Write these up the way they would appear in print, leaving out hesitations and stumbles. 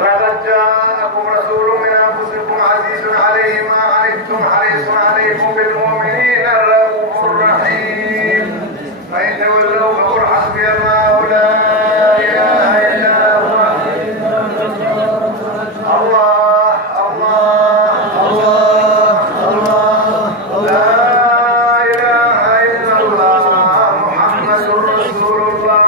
لقد جاءكم رسول من أنفسكم عزيز عليه ما عنتم حريص عليكم بالمؤمنين الرؤوف الرحيم فإن تولوا فقل حسبي الله لا إله إلا هو الله الله الله الله لا إله إلا الله محمد رسول الله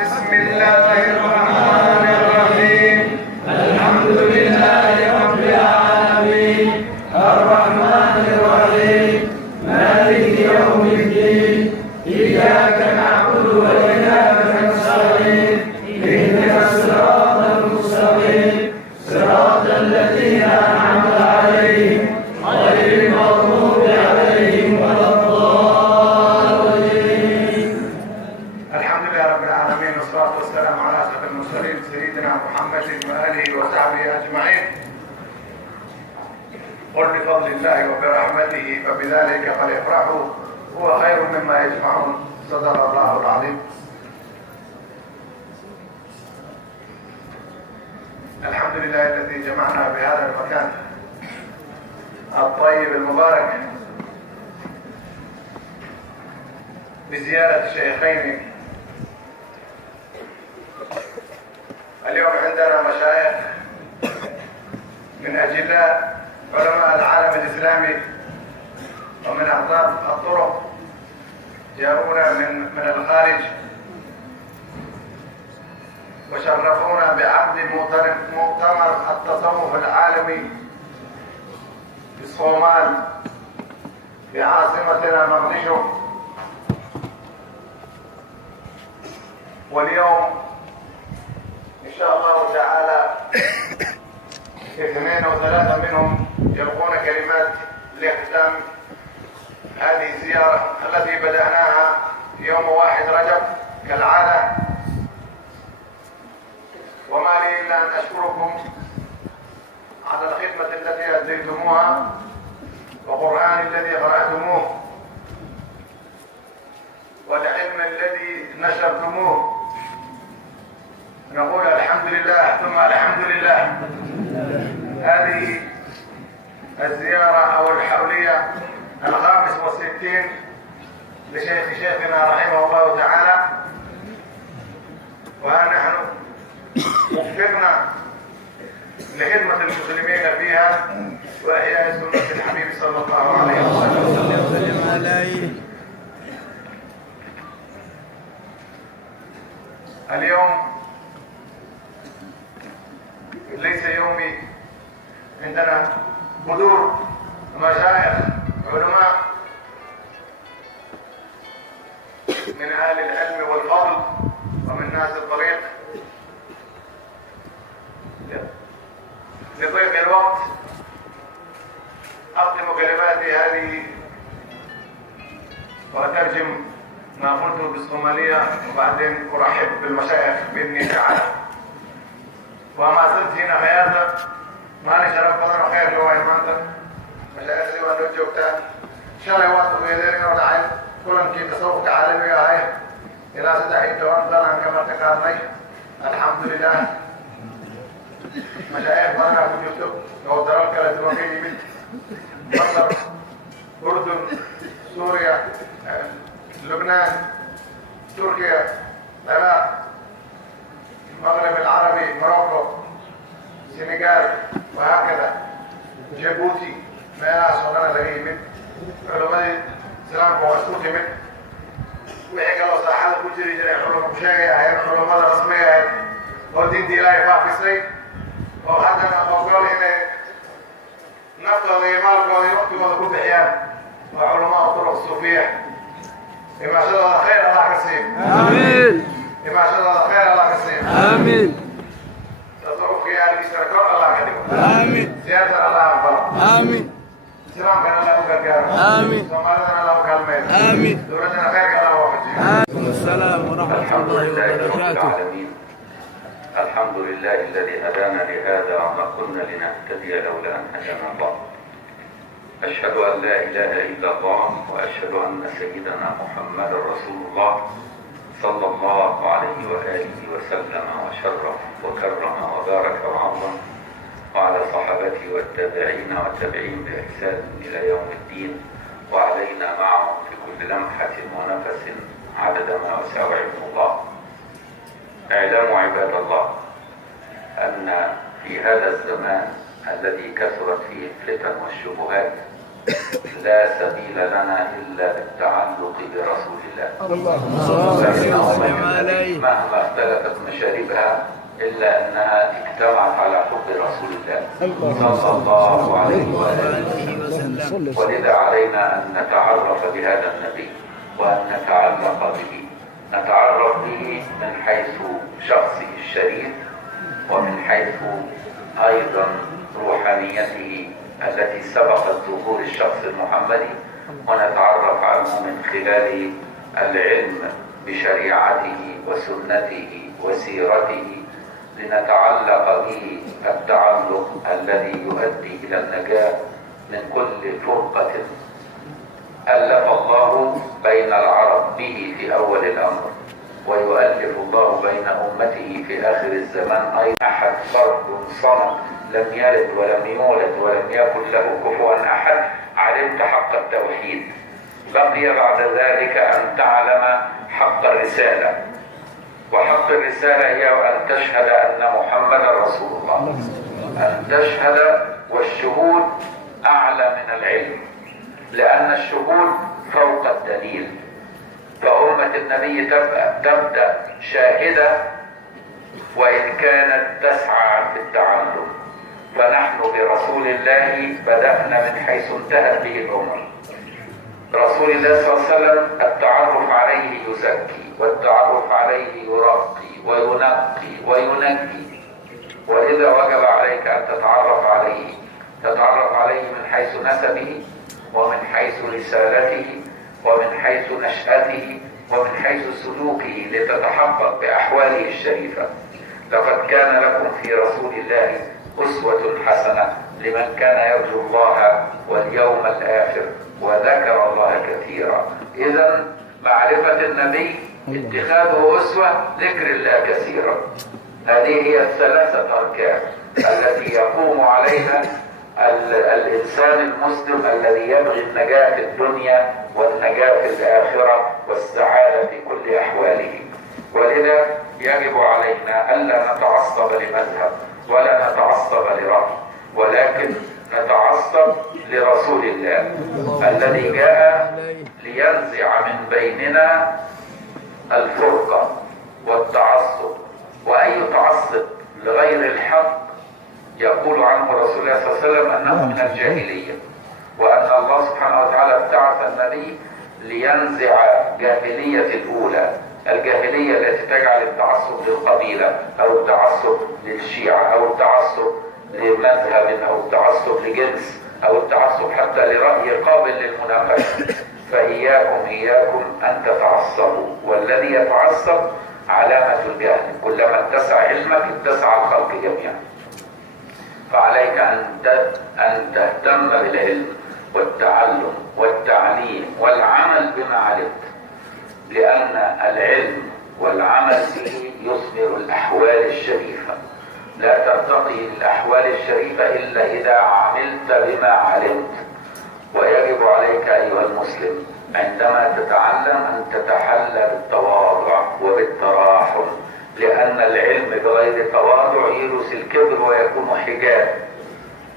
بسم الله الرحمن الرحيم الحمد لله رب العالمين الرحمن الرحيم مالك يوم الدين إياك نعبد وإياك نستعين اهدنا الصراط المستقيم صراط الذين أنعمت عليهم غير المغضوب عليهم ولا والصلاة والسلام على أشرف المرسلين سيدنا محمد وآله وصحبه أجمعين. قل بفضل الله وبرحمته فبذلك فليفرحوا هو خير مما يجمعون. صدق الله العظيم. الحمد لله الذي جمعنا بهذا المكان الطيب المبارك بزيارة شيخين. اليوم عندنا مشايخ من أجلاء علماء العالم الإسلامي ومن أعضاء الطرق جاءونا من الخارج وشرفونا بعقد مؤتمر التصوف العالمي في الصومال بعاصمتنا مقدشو. واليوم إن شاء الله تعالى 2 أو 3 منهم يلقون كلمات لاختتام هذه الزيارة التي بدأناها يوم 1 رجب كالعادة. وما لي إلا أن أشكركم على الخدمة التي أديتموها والقرآن الذي قرأتموه والعلم الذي نشرتموه. نقول الحمد لله ثم الحمد لله. هذه الزيارة أو الحولية 65 لشيخنا رحمه الله تعالى، ونحن وفقنا لخدمة المسلمين فيها وإحياء سنة الحبيب صلى الله عليه وسلم. اليوم ليس يومي، عندنا حضور مشايخ علماء من أهل العلم والفضل ومن ناس الطريق. لضيق الوقت أختم كلماتي هذه وأترجم ما قلته بالصومالية وبعدين أرحب بالمشايخ بإذن تعالى. وما زلت هنا خيارنا ما نشرب فضل خير لو إيمانك مشايخ لي وأنا جوكتا شرعي وقت بيدينا ودعين كلهم كي تصوفك عالمي هاي إلى ستحيد دوام ظلان كما تكارني. الحمد لله مشايخ وانا أبو يوسف لو درال كلا تبقيني من مصر أردن سوريا لبنان تركيا العراق المغرب العربي موروكو السنغال وهكذا جيبوتي ما صورنا لغيه من علماء السلام واسكوتي من وحي قالوا صاحب كجري جري علماء مشاغي هاي علماء رسمية ودين دي لا يفاق في سي وهذا أقول إن نفذ إيمانك ويؤتي وذكر بحيان وعلماء طرق الصوفية إما شاء الله خير الله كسيم آمين. إما شاء الله خير الله كسيم آمين. تصرف يا الإشتراكات الله كديم آمين. سياسة الله أكبر آمين. سلام كان الله أكبر آمين. سمعنا الله كلمة آمين. دورنا خير كان الله وفجي السلام ورحمة الله وبركاته. الحمد لله الذي هدانا لهذا وما كنا لنهتدي لولا أن هدانا الله. أشهد أن لا إله إلا الله وأشهد أن سيدنا محمد رسول الله صلى الله عليه وآله وسلم وشرف وكرم وبارك وعظم وعلى صحابته والتابعين والتابعين بإحسان إلى يوم الدين وعلينا معهم في كل لمحة ونفس عدد ما وسع علم الله. اعلموا عباد الله أن في هذا الزمان الذي كثرت فيه الفتن والشبهات لا سبيل لنا إلا بالتعلق برسول الله. مهما اختلفت مشاربها إلا أنها اجتمعت على حب رسول الله صلى الله عليه وآله وسلم. ولذا علينا أن نتعرف بهذا النبي وأن نتعلق به. نتعرف به من حيث شخصه الشريف ومن حيث أيضا روحانيته التي سبقت ظهور الشخص المحمدي، ونتعرف عنه من خلال العلم بشريعته وسنته وسيرته لنتعلق به التعلق الذي يؤدي إلى النجاة من كل فرقة ألف الله بين العرب به في أول الأمر، ويؤلف الله بين أمته في آخر الزمان أي أحد فرد صمد لم يلد ولم يولد ولم يكن له كفوا أحد. علمت حق التوحيد، بقي بعد ذلك أن تعلم حق الرسالة، وحق الرسالة هي أن تشهد أن محمدا رسول الله، أن تشهد، والشهود أعلى من العلم لأن الشهود فوق الدليل. فأمة النبي تبدأ شاهدة وإن كانت تسعى في التعلم، فنحن برسول الله بدأنا من حيث انتهت به الأمر. رسول الله صلى الله عليه وسلم التعرف عليه يزكي، والتعرف عليه يرقي وينقي وينجي، ولذا وجب عليك أن تتعرف عليه. تتعرف عليه من حيث نسبه ومن حيث رسالته ومن حيث نشأته ومن حيث سلوكه لتتحقق بأحواله الشريفة. لقد كان لكم في رسول الله أسوة حسنة لمن كان يرجو الله واليوم الآخر وذكر الله كثيرا. إذا معرفة النبي اتخاذه أسوة ذكر الله كثيرا. هذه هي الثلاثة أركان التي يقوم عليها الإنسان المسلم الذي يبغي النجاة في الدنيا والنجاة في الآخرة والسعادة في كل أحواله. ولذا يجب علينا ألا نتعصب لمذهب ولا نتعصب لرأي، ولكن نتعصب لرسول الله الذي جاء لينزع من بيننا الفرقة والتعصب. وأي تعصب لغير الحق يقول عنه رسول الله صلى الله عليه وسلم أنه من الجاهلية، وأن الله سبحانه وتعالى ابتعث النبي لينزع جاهلية الأولى، الجاهلية التي تجعل التعصب للقبيلة أو التعصب للشيعة أو التعصب لمذهب أو التعصب لجنس أو التعصب حتى لرأي قابل للمناقشة. فإياكم أن تتعصبوا، والذي يتعصب علامة الجهل. كلما اتسع علمك اتسع الخلق جميعا. فعليك أن تهتم بالعلم والتعلم والتعليم والعمل بما علمت، لأن العلم والعمل به يثمر الأحوال الشريفة. لا ترتقي للأحوال الشريفة إلا إذا عملت بما علمت. ويجب عليك أيها المسلم عندما تتعلم أن تتحلى بالتواضع وبالتراحم، لأن العلم بغير تواضع يورث الكبر ويكون حجاب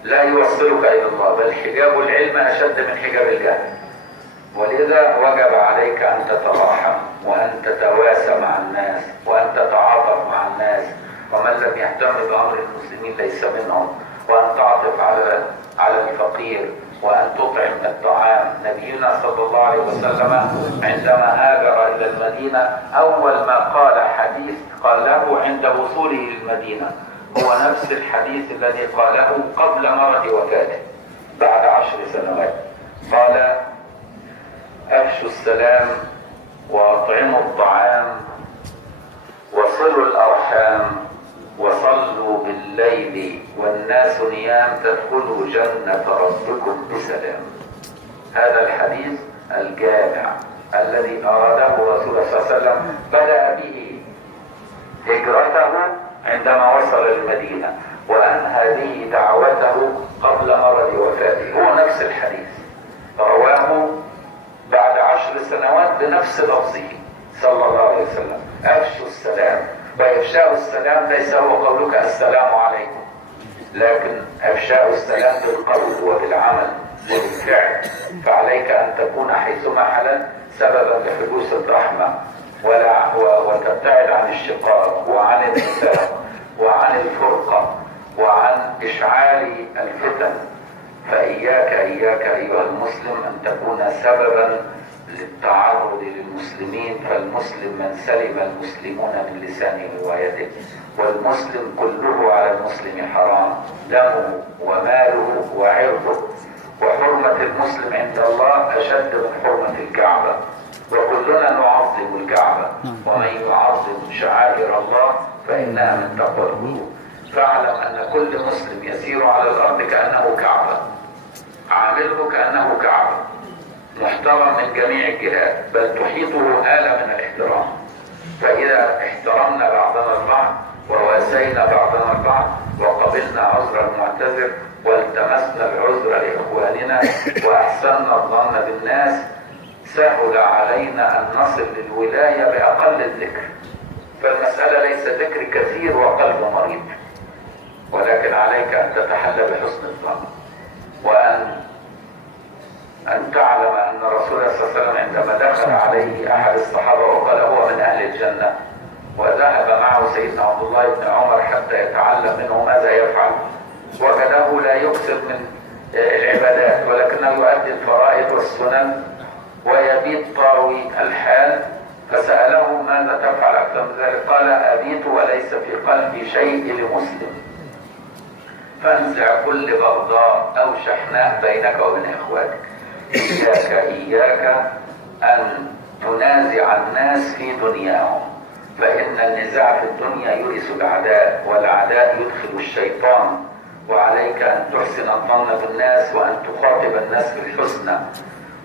لا يوصلك إلى الله، بل حجاب العلم أشد من حجاب الجهل. ولذا وجب عليك أن تتراحم وأن تتواسى مع الناس وأن تتعاطف مع الناس. ومن لم يهتم بأمر المسلمين ليس منهم، وأن تعطف على الفقير، وأن تطعم الطعام. نبينا صلى الله عليه وسلم عندما هاجر إلى المدينة أول ما قال حديث قاله عند وصوله للمدينة هو نفس الحديث الذي قاله قبل مرض وفاته بعد 10 سنوات. قال: أفشوا السلام وأطعموا الطعام وصلوا الأرحام وصلوا بالليل والناس نيام تدخلوا جنة ربكم بسلام. هذا الحديث الجامع الذي أراده رسول الله صلى الله عليه وسلم بدأ به هجرته عندما وصل المدينة، وأنهى به دعوته قبل مرض وفاته. هو نفس الحديث رواه بعد 10 سنوات بنفس لفظه صلى الله عليه وسلم: أفشوا السلام. وإفشاء السلام ليس هو قولك السلام عليكم، لكن إفشاء السلام بالقول وبالعمل وبالفعل. فعليك أن تكون حيثما حلل سببا لحدوث الرحمة وتبتعد عن الشقاق وعن النفاق وعن الفرقة وعن إشعال الفتن. فإياك أيها المسلم أن تكون سببا للتعرض للمسلمين، فالمسلم من سلم المسلمون من لسانه ويده، والمسلم كله على المسلم حرام، دمه وماله وعرضه. وحرمة المسلم عند الله أشد من حرمة الكعبة، وكلنا نعظم الكعبة، ومن يعظم شعائر الله فإنها من تقوى القلوب. فاعلم أن كل مسلم يسير على الأرض كأنه كعبة، عامله كأنه كعبة، محترم من جميع الجهات، بل تحيطه آلة من الاحترام. فإذا احترمنا بعضنا البعض وواسينا بعضنا البعض وقبلنا عذر المعتذر والتمسنا العذر لإخواننا وأحسننا الظن بالناس، سهل علينا أن نصل للولاية بأقل الذكر. فالمسألة ليس ذكر كثير وقلب مريض، ولكن عليك أن تتحلى بحسن الظن، وأن تعلم أن رسول الله صلى الله عليه وسلم عندما دخل عليه أحد الصحابة وقال هو من أهل الجنة، وذهب معه سيدنا عبد الله بن عمر حتى يتعلم منه ماذا يفعل، وجده لا يكثر من العبادات ولكنه يؤدي الفرائض والسنن ويبيت طاوي الحال. فسأله: ماذا تفعل أكثر من ذلك؟ قال: أبيت وليس في قلبي شيء لمسلم. فانزع كل بغضاء أو شحناء بينك وبين إخوانك. إياك أن تنازع الناس في دنياهم، فإن النزاع في الدنيا يورث الأعداء، والأعداء يدخل الشيطان. وعليك أن تحسن الظن بالناس وأن تخاطب الناس بالحسنى.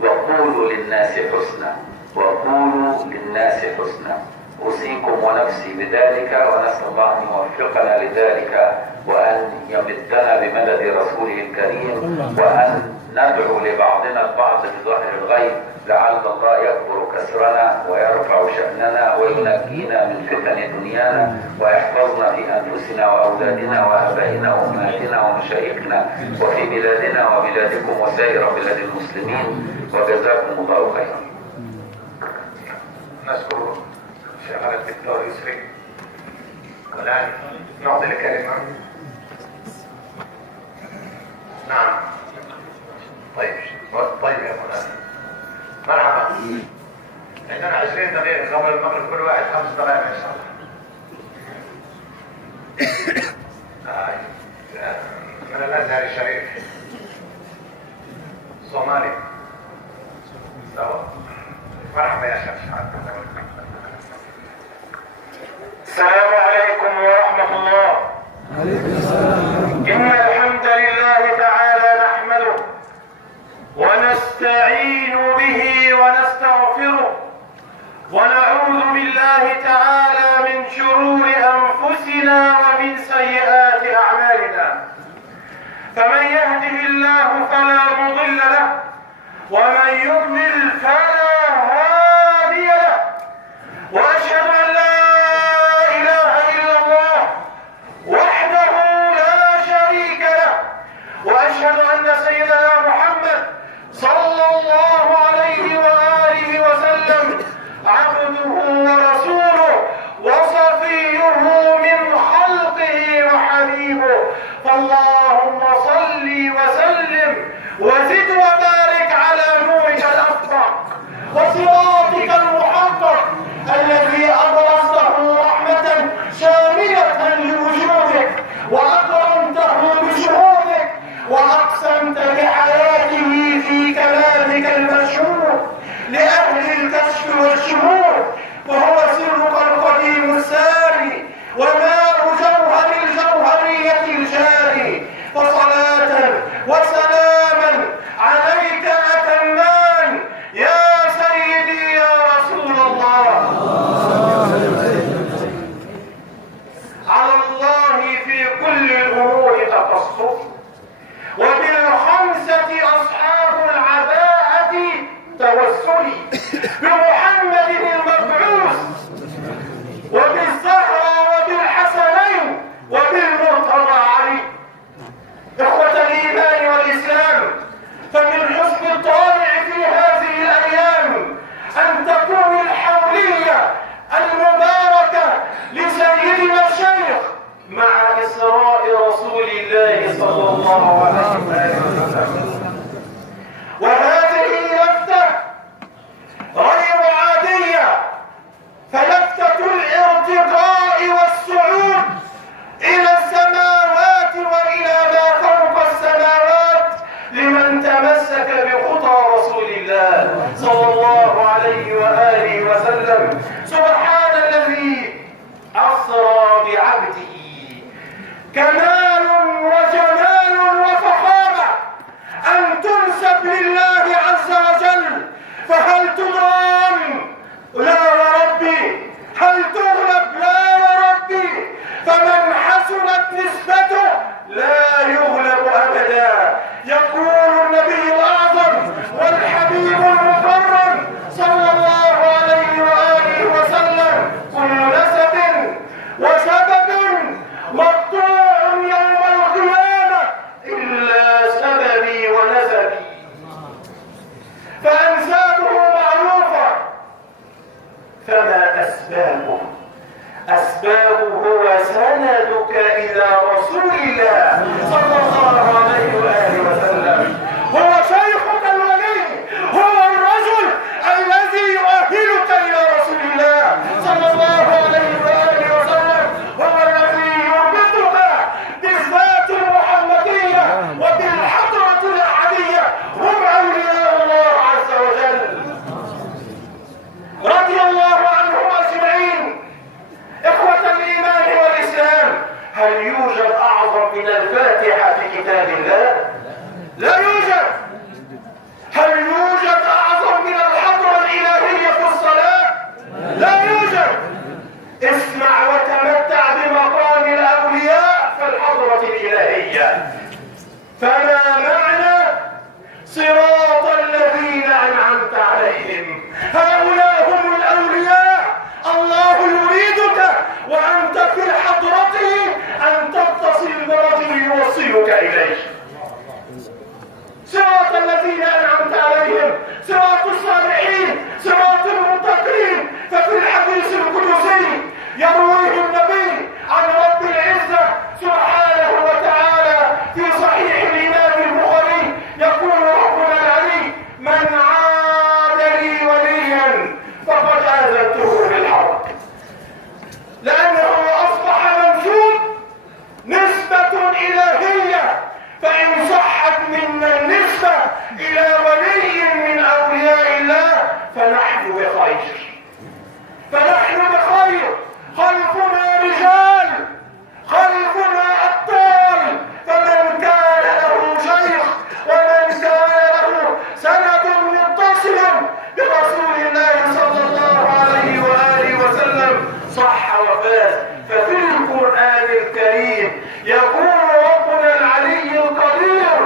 وقولوا للناس حسنى، وقولوا للناس حسنى. أوصيكم ونفسي بذلك، ونسأل الله أن يوفقنا لذلك، وأن يمدنا بمدد رسوله الكريم، وأن ندعو لبعضنا البعض بظهر الغيب لعل الله يكبر كسرنا ويرفع شأننا وينجينا من فتن دنيانا، ويحفظنا في أنفسنا وأولادنا وآبائنا وأمهاتنا ومشايخنا وفي بلادنا وبلادكم وسائر بلاد المسلمين. وجزاكم الله خيرا. نشكر شيخنا الدكتور يسري، والآن نعطي الكلمة. نعم. طيب يا مولانا، مرحبا. عندنا 20 دقيقة قبل المغرب، كل واحد 5 دقائق إن شاء الله. من الأزهر الشريف صومالي. مرحبا يا شيخ. السلام عليكم ورحمة الله. عليكم السلام. إن الحمد لله تعالى نحمده ونستعين به ونستغفره، ونعوذ بالله تعالى من شرور أنفسنا ومن سيئات أعمالنا. فمن يهده الله فلا مضل له، ومن يضلل فلا هادي له. وأشهد أن لا إله إلا الله وحده لا شريك له، وأشهد أن سيدنا محمد صلى الله عليه وآله وسلم عبده ورسوله وصفيه من خلقه وحبيبه. فاللهم ختمت بحياته في كلامك المشهور لأهل الكشف والشهور، وهو سرك القديم الساري وماء جوهر الجوهرية الجاري. فصلاة وسلاما عليك أتمان يا سيدي يا رسول الله. على الله في كل الأمور تقصر، وبالخمسة أصحاب العباءة توسلي، بمحمد المبعوث وبالزهرة وبالحسنين وبالمرتضى علي. إخوة الإيمان والإسلام، فمن حسن الطالع في هذه الأيام أن تكون الحولية المباركة لسيدنا الشيخ مع إسراء رسول الله صلى الله عليه وسلم. وهذه لفتة غير عادية، فلفتة الارتقاء والصعود إلى السماوات وإلى ما فوق السماوات لمن تمسك بخطى رسول الله صلى الله عليه وآله وسلم. سبحان الذي أسرى بعبده، كمال وجمال وفخامة أن تنسب لله عز وجل، فهل تضام؟ لا وربي. هل تغلب؟ لا وربي. فمن حسنت نسبته لا يغلب أبدا. يقول النبي الأعظم والحبيب المكرم صلى الله عليه وآله وسلم: كل نسب وسبب مقطوع يوم القيامة إلا سببي ونسبي. فأنسابه معروفة، فما أسبابه؟ أسبابه هو سندك إلى رسول الله صلى الله عليه وآله وسلم. هو شيخك الولي، هو الرجل الذي يؤهلك إلى رسول الله صلى الله عليه وآله وسلم، هو الذي يربطك بالذات المحمدية وبالحضرة الأحدية. هم أولياء الله عز وجل رضي الله عنهم أجمعين. إخوة الإيمان والإسلام، هل يوجد أعظم من الفاتحة في كتاب الله؟ لا يوجد. هل يوجد أعظم من الحضرة الإلهية في الصلاة؟ لا يوجد. اسمع وتمتع بمقام الأولياء في الحضرة الإلهية. فما معنى صراط الذين أنعمت عليهم؟ هؤلاء هم الأولياء. الله يريدك وأنت في حضرته أن تتصل برجل يوصلك إليه. صراط الذين أنعمت عليهم، صراط الصالحين، صراط المتقين. ففي الحديث القدسي يرويه النبي عن رب العزة سبحانه وتعالى في صحيح الإمام البخاري، يقول ربنا العلي: من عاد لي وليا فقد آذنته بالحرب. لأنه أصبح منسوب نسبة إلهية، فإن صحت منا النسبة إلى ولي من أولياء الله فنحن بخير. فنحن بخير. خلفنا رجال، خلفنا أبطال. فمن كان له شيخ ومن كان له سند متصل برسول الله صلى الله عليه وآله وسلم صح وفاز. ففي القرآن الكريم يقول ربنا العلي القدير: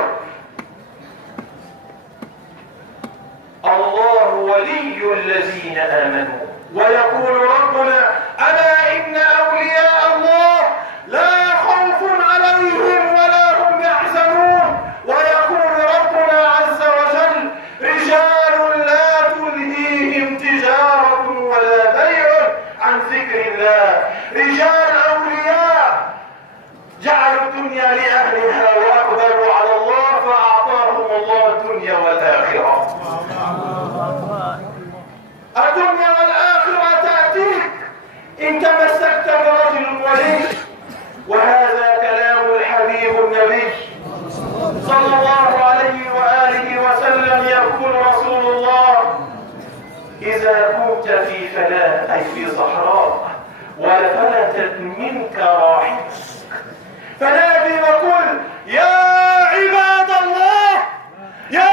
الله ولي الذين آمنوا. ويقول ربنا: ألا إن أولياء الله لا خوف عليهم ولا هم يحزنون. ويقول ربنا عز وجل: رجال لا تلهيهم تجارة ولا بيع عن ذكر الله. رجال أولياء جعلوا الدنيا لأهلها وأقبلوا على الله فأعطاهم الله الدنيا والآخرة. الدنيا والآخرة تأتيك إن إذا كنت في فلاة أي في صحراء ولفلتت منك راحتك فنادي وقل يا عباد الله يا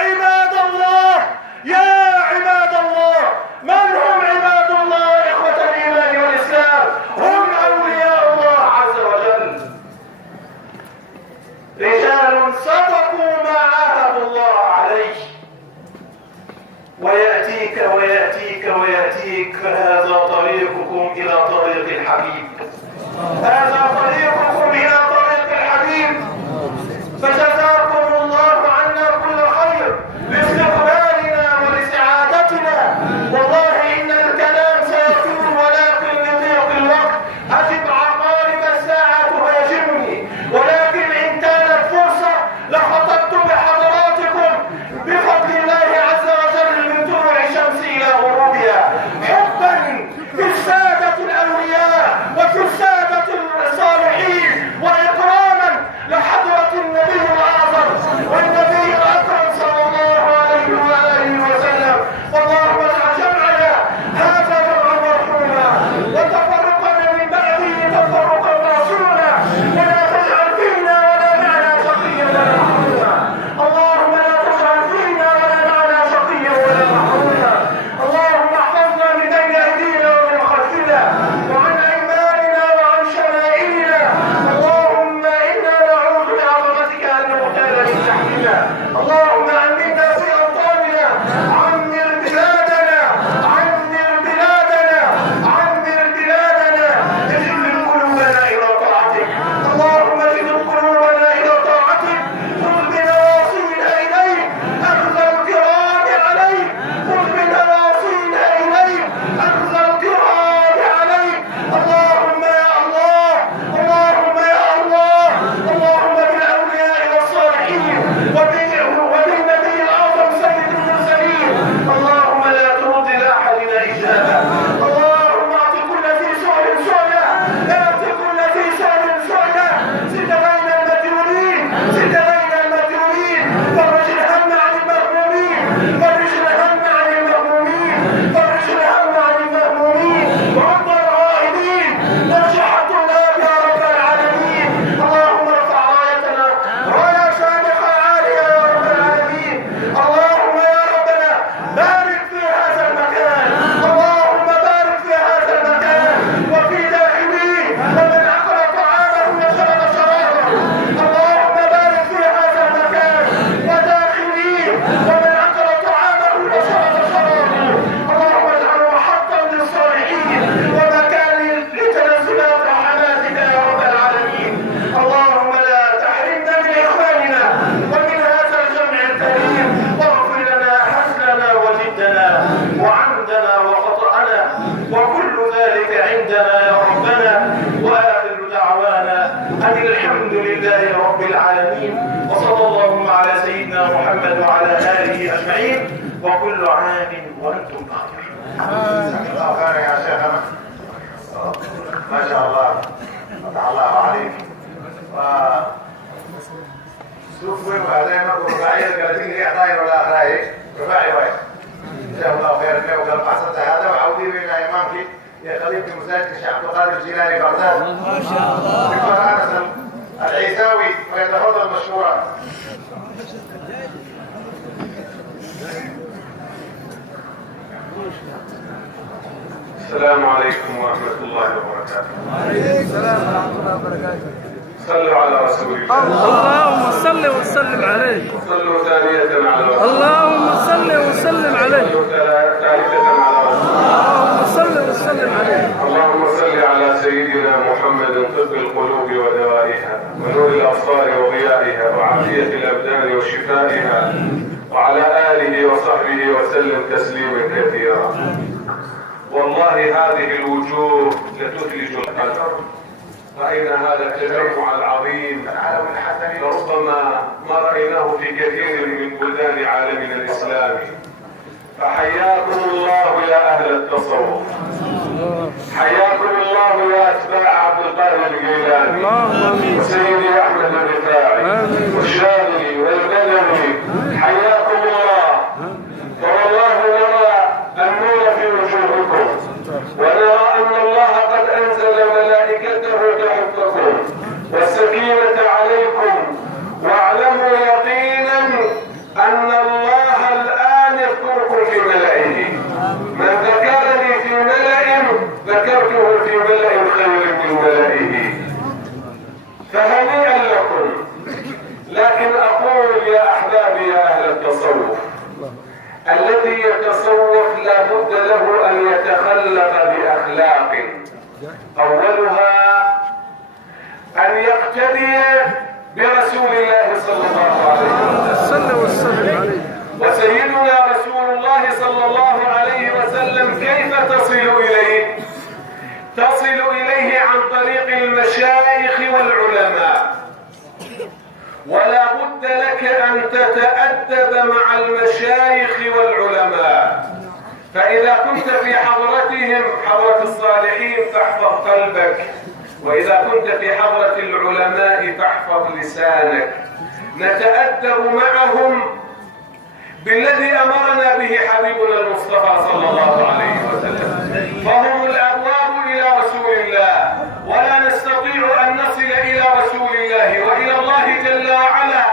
عباد الله يا عباد الله. من هم عباد الله إخوة الإيمان والإسلام؟ هم أولياء الله عز وجل، رجال صدقوا ما عاهدوا الله عليه. ويأتيك هذا طريقكم إلى طريق الحبيب، هذا طريقكم إلى طريق الحبيب. فجزاكم الله عنا كل خير لاستقبالنا ولسعادتنا. والله إن الكلام سيطول ولكن لضيق الوقت أجب عقارب الساعة تهاجمني، ولكن إن كانت فرصة لخطبت بحضراتكم بفضل الله عز وجل من طلوع الشمس إلى غروبها، حبا في السادة الأولياء وفي السادة الصالحين، وإكراما لحضرة النبي الأعظم والنبي الأكرم صلى الله عليه وآله وسلم. اللهم اجعل جمعنا هذا جمعا مرحوما وتفرقنا من بعده تفرقا معصوما، ولا تجعل فينا ولا معنا شقيا ولا محروما. اللهم لا تجعل فينا ولا معنا شقيا ولا محروما. اللهم احفظنا من بين أيدينا ومن خلفنا وعن أيماننا وعن شمائلنا. اللهم إنا نعوذ بعظمتك أن نغتال من تحتنا. اللهم أمنا في أوطاننا، عمر بلادنا، عمر بلادنا، عمر بلادنا. اجلب قلوبنا إلى طاعتك، اللهم اجلب قلوبنا إلى طاعتك. خذ بنواصينا إليك أخذ الكرام عليك، خذ بنواصينا إليك أخذ الكرام عليك. اللهم يا الله، اللهم يا الله، اللهم بالأولياء والصالحين وبالنبي الأعظم سيد المرسلين. اللهم لا ترد لأحدنا إجابة. اللهم أعط كل ذي سؤل سؤله، أعط كل ذي سؤل سؤله. زد بين المديونين، زد بين المديونين. فرج الهم عن المهمومين، فرج الهم عن المهمومين، فرج الهم عن المهمومين. وعد الغائبين، نجح الطلاب يا رب العالمين. اللهم ارفع رايتنا راية شامخة عالية يا رب العالمين. اللهم يا ربنا بارك في هذا المكان، اللهم بارك في هذا المكان وفي داخله ومن أكل طعامه وشرب شرابه. اللهم بارك في هذا المكان وداخله ومن أكل طعامه وشرب شرابه. اللهم اجعله محطا للصالحين ومكان لتنزلات رحماتك يا رب العالمين. اللهم لا تحرمنا من إخواننا ومن هذا الجمع الكريم، واغفر لنا حزننا وجدنا وعمدنا وخطأنا وكل ذلك عندنا يا ربنا. وآخر دعوانا أن الحمد لله رب العالمين، وصلى اللهم على سيدنا محمد وعلى آله أجمعين، وكل عام وأنتم بخير. الله خير يا شيخنا، ما شاء الله، فتح الله عليك. شوف وين بعدين ما رباعية 30 هي عطاين ولا أخراي رباعي واحد. جزاه الله خير منه وقال قصدت هذا وعودي بين إمامك يا خليفة مساجد الشيخ عبد القادر الجيلاني بغداد. ما شاء الله. دكتور أنس العيساوي ويتفضل مشكورا. السلام عليكم ورحمة الله وبركاته. وعليكم السلام ورحمة الله وبركاته. صلوا على رسول الله. اللهم صل وسلم عليه. صلوا ثانية على رسول الله. اللهم صل وسلم عليه. صلوا ثالثة على رسول الله. اللهم صل وسلم عليه. اللهم صل على سيدنا محمد طب القلوب ودوائها ونور الأبصار وضيائها وعافية الأبدان وشفائها وعلى آله وصحبه وسلم تسليما كثيرا. والله هذه الوجوه لتثلج القلب. رأينا هذا التجمع العظيم لربما ما رأيناه في كثير من بلدان عالمنا الإسلامي. فحياكم الله يا أهل التصوف، حياكم الله يا أتباع عبد القادر الجيلاني وسيدي أحمد الرفاعي والشاذلي والبدوي. حياكم الله. فوالله نرى أن الذي يتصوف لا بد له أن يتخلق بأخلاق، أولها أن يقتدي برسول الله صلى الله عليه وسلم. وسلم عليه. وسيدنا رسول الله صلى الله عليه وسلم كيف تصل إليه؟ تصل إليه عن طريق المشايخ والعلماء، ولا بد لك أن تتأدب مع المشايخ والعلماء، فإذا كنت في حضرتهم حضرة الصالحين فاحفظ قلبك، وإذا كنت في حضرة العلماء فاحفظ لسانك. نتأدب معهم بالذي أمرنا به حبيبنا المصطفى صلى الله عليه وسلم، فهم الأبواب إلى رسول الله، ولا نستطيع أن نصل إلى رسول الله وإلى الله جل وعلا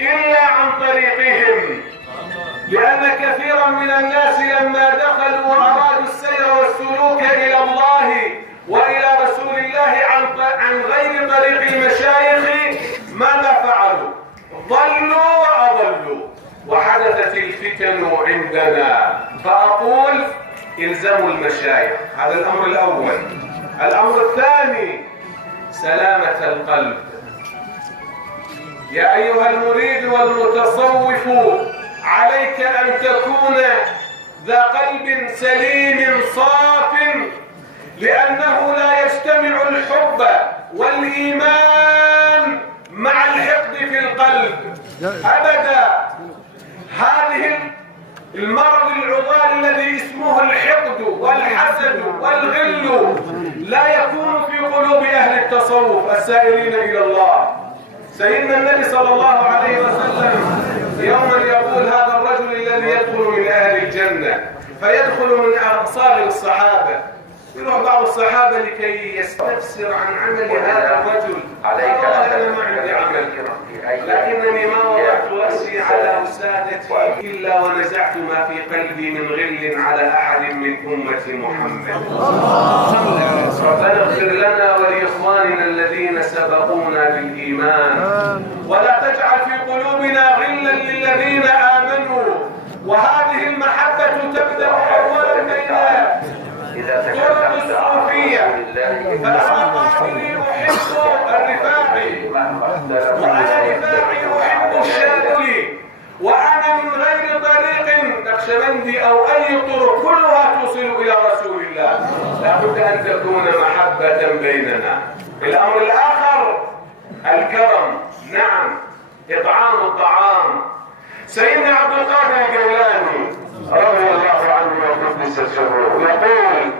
إلا عن طريقهم، لأن كثيرا من الناس لما دخلوا وأرادوا السير والسلوك إلى الله وإلى رسول الله عن غير طريق المشايخ ماذا فعلوا؟ ضلوا وأضلوا، وحدثت الفتن عندنا. فأقول إلزموا المشايخ، هذا الأمر الأول. الأمر الثاني سلامة القلب. يا أيها المريد والمتصوف عليك أن تكون ذا قلب سليم صاف، لأنه لا يجتمع الحب والإيمان مع الحقد في القلب أبدا. هذه المرض العضال الذي اسمه الحقد والحسد والغل لا يكون في قلوب أهل التصوف السائرين إلى الله. سيدنا النبي صلى الله عليه وسلم يوما يقول هذا الرجل الذي يدخل من أهل الجنة فيدخل من أصاغر الصحابة، يروح بعض الصحابة لكي يستفسر عن عمل هذا الرجل، عليك أنا ما عندي عمل لكنني ما وضعت رأسي على وسادتي إلا ونزعت ما في قلبي من غل على أحد من أمة محمد. ربنا اغفر لنا ولإخواننا الذين سبقونا بالإيمان، ولا تجعل في قلوبنا غلا للذين آمنوا. وهذه المحبة تبدأ أولا بين طرق الصوفية، فأنا قائلي أحب الرفاعي، وأنا رفاعي أحب الشاذلي، وأنا من غير طريق نقشبندي أو أي طرق كلها توصل إلى رسول الله. لا بد أن تكون محبة بيننا. الأمر الآخر الكرم، نعم، إطعام الطعام. سيدنا عبد القادر الجيلاني رضي الله عنه وقدس سره يقول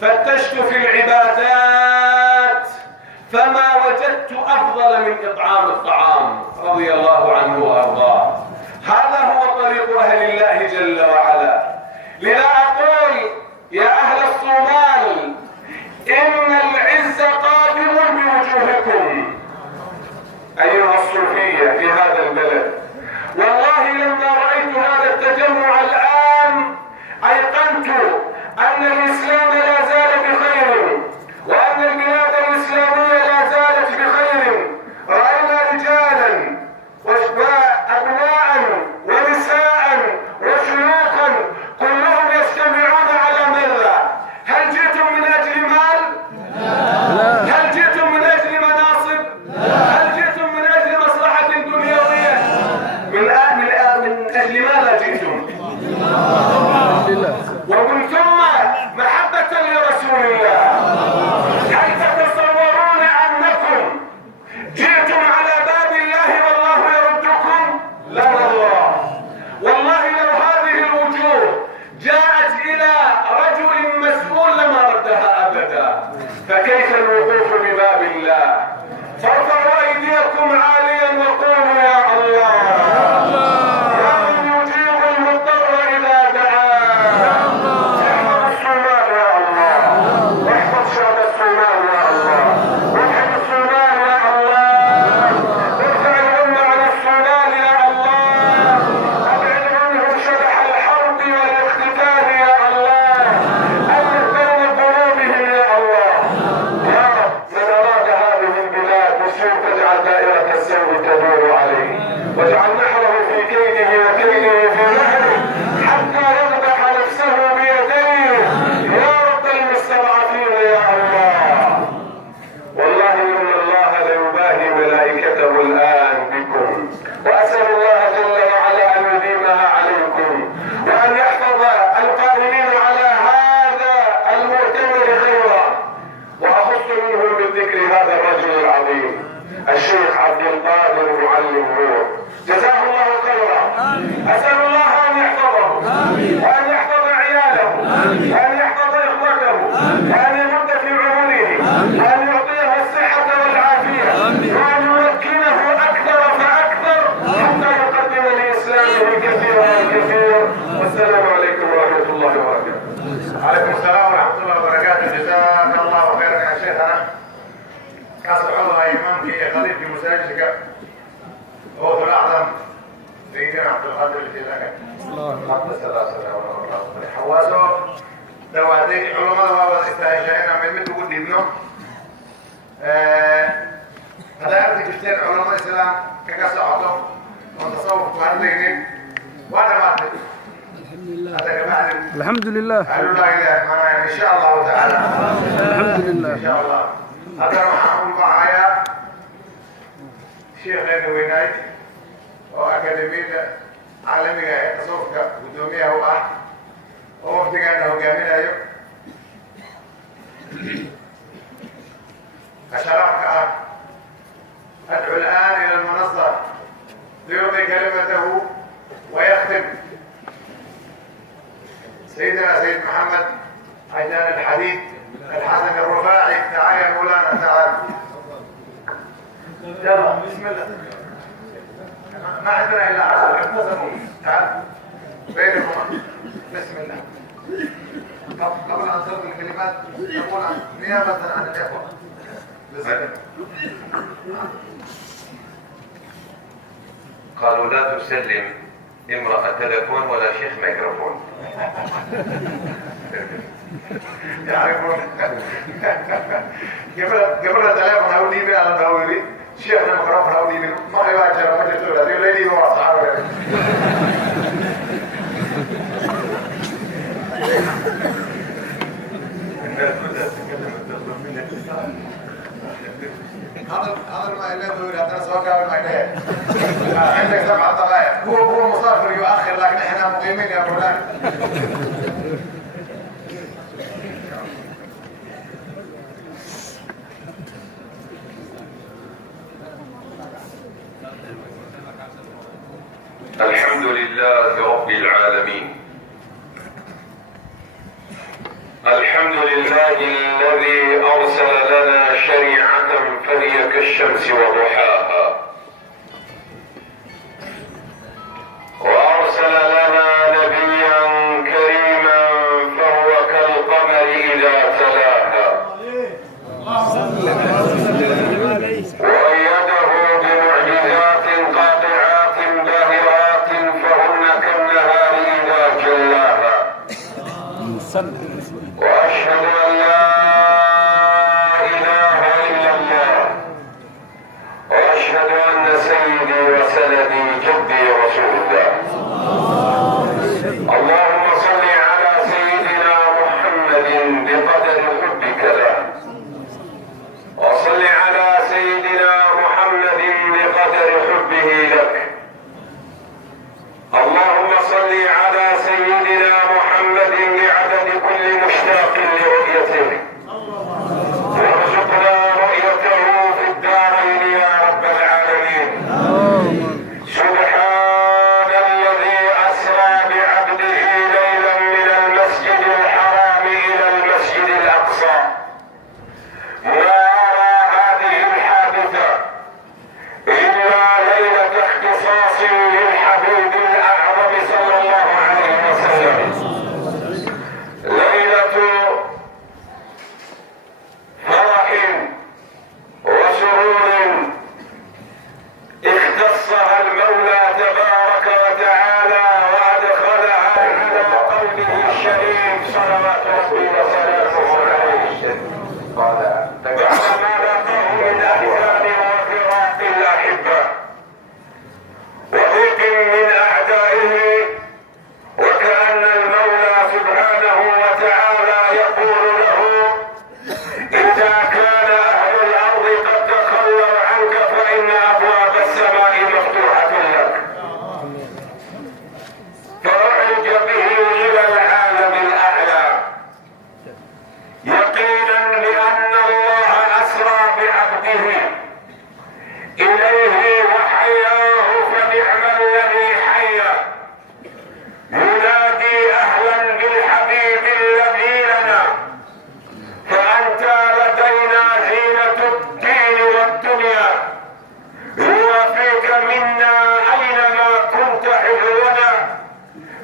فتشت في العبادات فما وجدت أفضل من إطعام الطعام، رضي الله عنه وأرضاه. هذا هو طريق أهل الله جل وعلا. لذا أقول يا أهل الصومال إن العز قادم بوجوهكم أيها الصوفية في هذا البلد. والله لما رأيت هذا التجمع الآن أيقنت أن الإسلام لا زال بخير، وأن البلاد الإسلامية لا زالت بخير. رأينا رجالا الشيخ عبد القادر معلم نور، جزاه الله خيرا. اسال الله ان يحفظه، وان يحفظ عياله، وان يحفظ اخوته، وان يمد في عمره، وان يعطيه الصحه والعافيه، وان يمكنه اكثر فاكثر حتى يقدم لاسلامه كثيرا وكثير. والسلام عليكم ورحمه الله وبركاته. عليكم السلام ورحمة الله وبركاته. جزاك الله خيرا يا شيخنا. كسر الله إمام في خليل في مساجدك هو الأعظم سيدنا عبد القادر الجيلاني. قدس الله سبحانه وتعالى. حواسه دواتي علماء وابد استهجائنا من مثل قد ابنه. هذا أردت كشتين علماء الإسلام كقصة عطم وتصوف وهردين وأنا ما أدري. الحمد لله. قالوا لا اله الا ان شاء الله تعالى. الحمد لله. ان شاء الله. هذا معهم معايا شيخ لانه ويناي واكاديميه عالميه تصوف قدوميه هو هو افتقانه قامنا يوم أشرفك. أدعو الآن إلى المنصة ليلقي كلمته ويختم سيدنا سيد محمد عجلان الحديد الحسن الرفاعي. تعال يا مولانا تعال. يلا بسم الله. ما عندنا الا 10 ابتسموا. تعال بينكم. بسم الله. قبل ان تلقي الكلمات نقول نيابه عن الاخوه. بسم الله. قالوا لا تسلم امرأة تلفون ولا شيخ ميكروفون. يعرفون قبل التلفون هودي بي على الهودي شيخنا ميكروفون هودي بي ما يواجه ما جتوا لا يولي لي هو اصحابه. الناس بدأت تتكلم التلفون من الاتصال. هذا ما يلاه هذا سواء قبل ما يلاه. عندك 7 دقائق. هو مسافر يؤخر لكن احنا مقيمين يا مولانا. الحمد لله رب العالمين. الحمد لله الذي أرسل لنا شريعة فهي كالشمس وضحاها، وأرسل لنا نبيا كريما فهو كالقمر إذا تلاها، وأيده بمعجزات قاطعات باهرات فهن كالنهار إذا جلاها. وأشهد أن لا إله إلا الله، وأشهد أن سيدي وسندي جدي رسول الله. اللهم صل على سيدنا محمد بقدر حبك له، وصل على سيدنا محمد بقدر حبه لك. اللهم صل على سيدنا محمد بعدد كل مشتاق لرؤيته،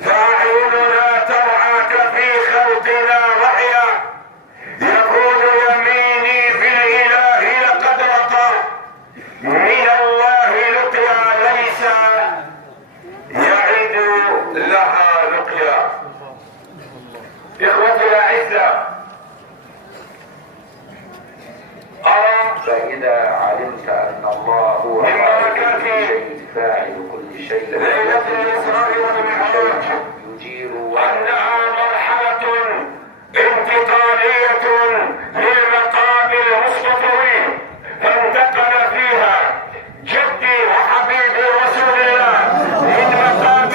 فأعيننا ترعاك في خلقنا وحيا يقول يميني في الإله لقد رقى من الله لقيا ليس يعد لها لقيا. إخوتي الأعزة، فإذا علمت أن الله هو فاعل كل شيء ليلة الإسراء والمعراج يجير أنها مرحلة انتقالية للمقام المصطفوي، فانتقل فيها جدي وحبيبي رسول الله من مقام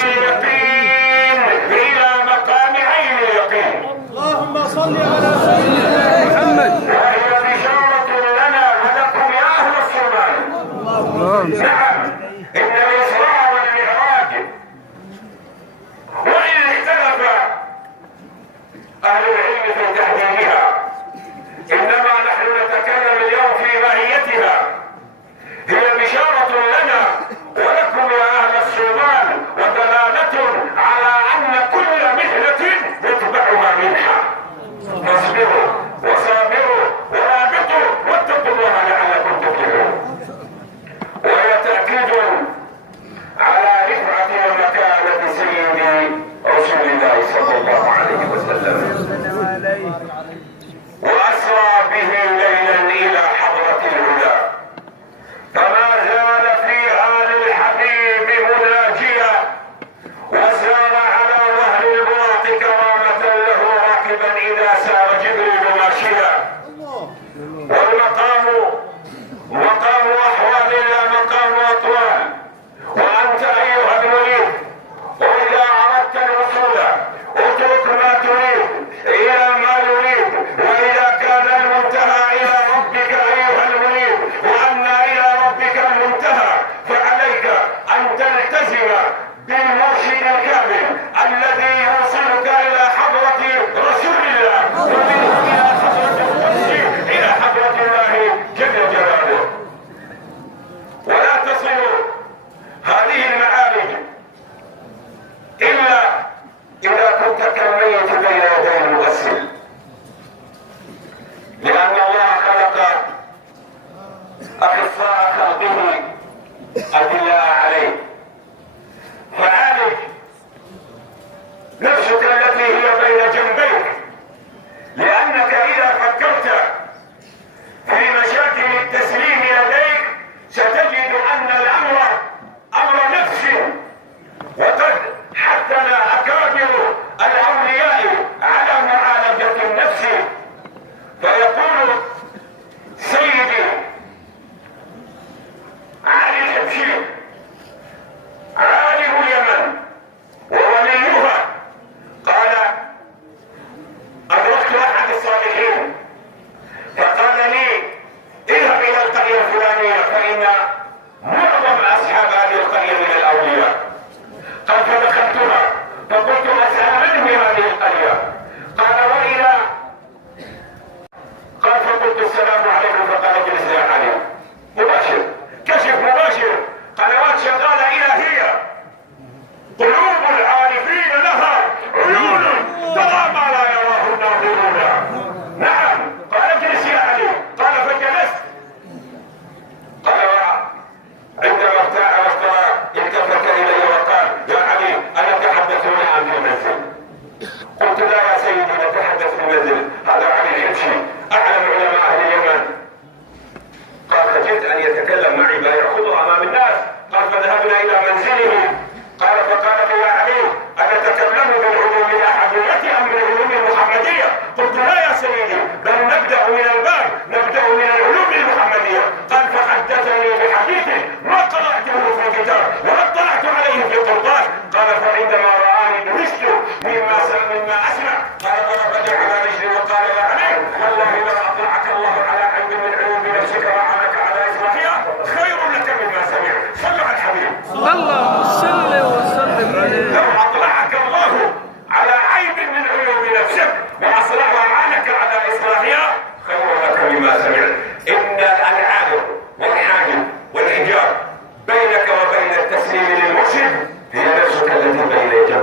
اليقين إلى مقام عين اليقين. اللهم صل على سيدنا محمد. وهي بشارة لنا ولكم يا أهل الصومال. نعم، إن الإسراء والمعراج وإن اختلف أهل العلم في تحديدها،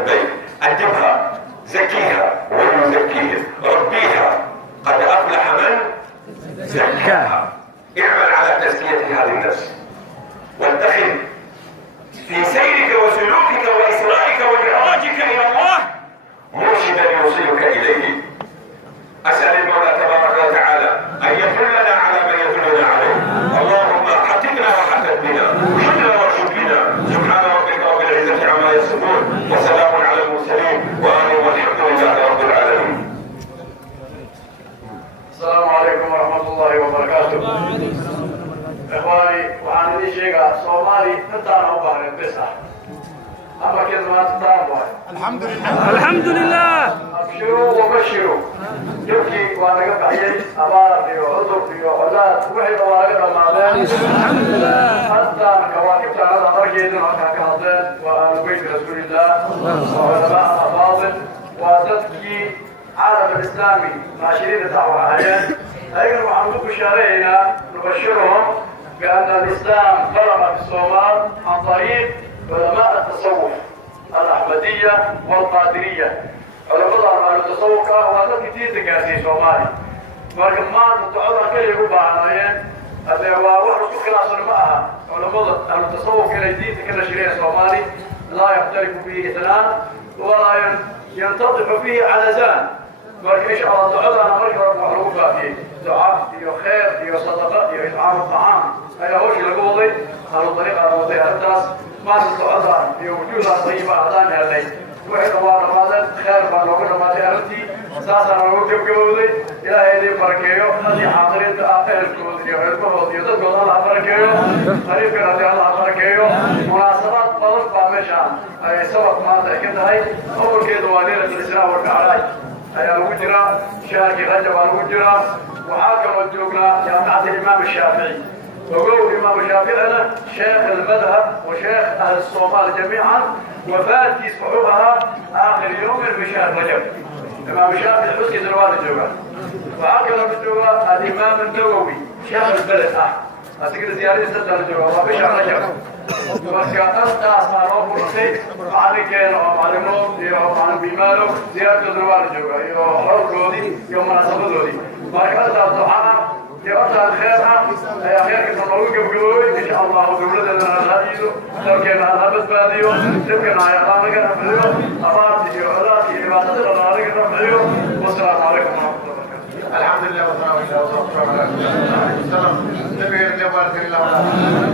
لبيك. أدبها، زكيها ويزكيها، ربيها، قد أفلح من زكاها. اعمل على تزكية هذه النفس، واتخذ في سيرك وسلوكك وإسرائك وإخراجك إلى الله مرشدا يوصلك إليه. أسأل المولى تبارك وتعالى أن يدلنا على من يدلنا عليه. اللهم حققنا وحقق بنا، وحدنا وارشد بنا. سبحان ربك رب العزة عما يصفون، وسلام على المرسلين، وآمين والحمد لله رب العالمين. السلام عليكم ورحمة الله وبركاته. إخواني وعن ذي شيء صومالي نتانا وبحر البسح أما كلمات تتابعوا. الحمد لله الحمد لله. أبشروا وبشروا. يبكي وأنا قبل حيي أبارك وعذر وعذات وحي وارق المعلم. الحمد لله. حتى كواكب تعالى أرجيد وكاكاظين وآل بيت رسول الله وعلماء الأفاضل وتذكي عالم الإسلامي ناشرين الدعوة عليهم. أيضا وعندكم شهرين نبشرهم بأن الإسلام قرب في الصومال عن طريق علماء التصوف الأحمدية والقادرية. علماء التصوف كانوا هذا كتير تكاسي صومالي. ولكن ما تتعرض كل يقول عنايين هذا هو واحد كلاس معها. علماء التصوف كلا جديد كلا شريعة صومالي لا يختلف فيه اثنان ولا ينتضح فيه علزان. ولكن إن شاء الله تعالى أنا مركب معروفة فيه دعاء فيه خير فيه صدقة فيه إطعام الطعام. هذا هو شيء القوضي على الطريقة على وضعها الناس ما نتعذر في وجودها طيبة أعطانها الليل. وحيد الله رمضان خير من وقت ما تأرتي أساسا نوقف قوضي إلى هذه بركيو هذه حاضرين تأخير القوضي وعلمه يضد الله بركيو قريب كان هذه الله بركيو مناسبات بلد بامشان أي سبق ما تأكد هاي أول كيد واليلة الإسراء والمعراج أي الوجرة شارك رجب الوجرة وحاكم الجوغنا جامعة الإمام الشافعي. وقول الإمام الشافعي أنا شيخ المذهب وشيخ أهل الصومال جميعا وفات في صحوبها آخر يوم في شهر رجب. الإمام الشافعي حسكي دروان الجوغة وعاكم الجوغة الإمام النووي شيخ البلد أتكلم زيارة سد الجوغة وبشهر رجب. وكأنت أصحاب فرصي عليكين ومعلمون يوم بيمالو زيارة دروان الجوغة يوم حرقودي يوم مناسبة وكأنت الضحانا يوم الخير يا خير كنت نقول قبلوي إن شاء الله وبولدنا الغديد لو كان هذا باديو لكن يا الله كان فيو أبارتي وعلاتي ما تدري الله كان فيو والسلام عليكم ورحمة الله وبركاته. الحمد لله والصلاة والسلام على رسول الله. نبي الجوال في الله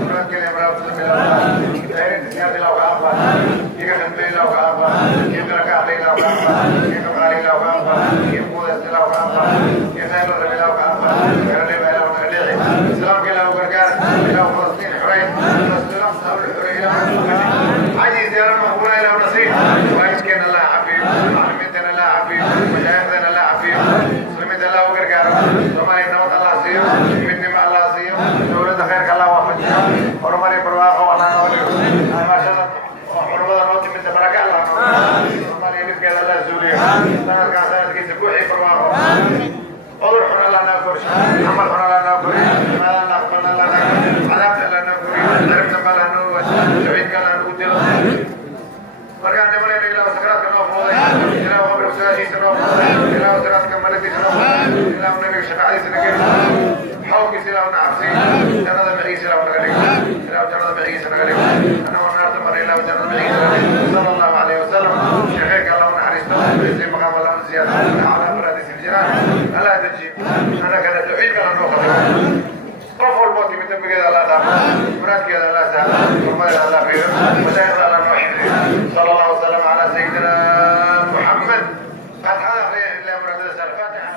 ولا كان يبرأ في الله. داير سيادة الله وعافا. يكمل بين الله وعافا. يمرك عليه الله وعافا. يكمل عليه الله وعافا. يقول الله وعافا. يسأل الله وعافا. السلام عليكم وبركاته. إلى فلسطين حرين. فلسطين أصحاب الحرية. عزيز يا رب مقبولة إلى نصيب. ويسكن الله عافية. معلمتنا الله عافية. مشايخنا الله عافية. سلمت الله وبركاته. ثم إنما الله سير. من ما الله سير. دولة خيرك الله وفق. ورماني برواقه وانا وليه. ما شاء الله. ورمضان وقت من تبارك الله. ورماني نبقى الله زوريه. سنة كاسات كيس كوحي برواقه. أول حنا لا نقول، عمل حنا لا نقول، ما لا نقول لا نقول، عذاب لا نقول، عرفنا ما لا نقول، شهيد كلا نقول. مركان جمالي رجلا وسكرات كنوف موضي، إلى وقبل وساشي سنوف موضي، إلى وسكرات كمالتي سنوف موضي، إلى ونبي شفاعي سنقير، حوكي سلا ونعفسي، جنة معي سلا ونقلق، إلى وجنة معي سنقلق، أنا ونرد مر إلى وجنة معي سنقلق، صلى الله عليه وسلم، شيخك الله ونحرسته، بإذن مقام الله من زيادة، على فرادس الجنان، ألا تجيب، أنا كانت تعيد كلا نوخذ. طفل موتي من تنبقى الله دام مراد كذا الله سهل ورمضان الله خير وسائر الله نوحيد صلى الله وسلم على سيدنا محمد. فاتحة الله خير إلا مراد الفاتحة.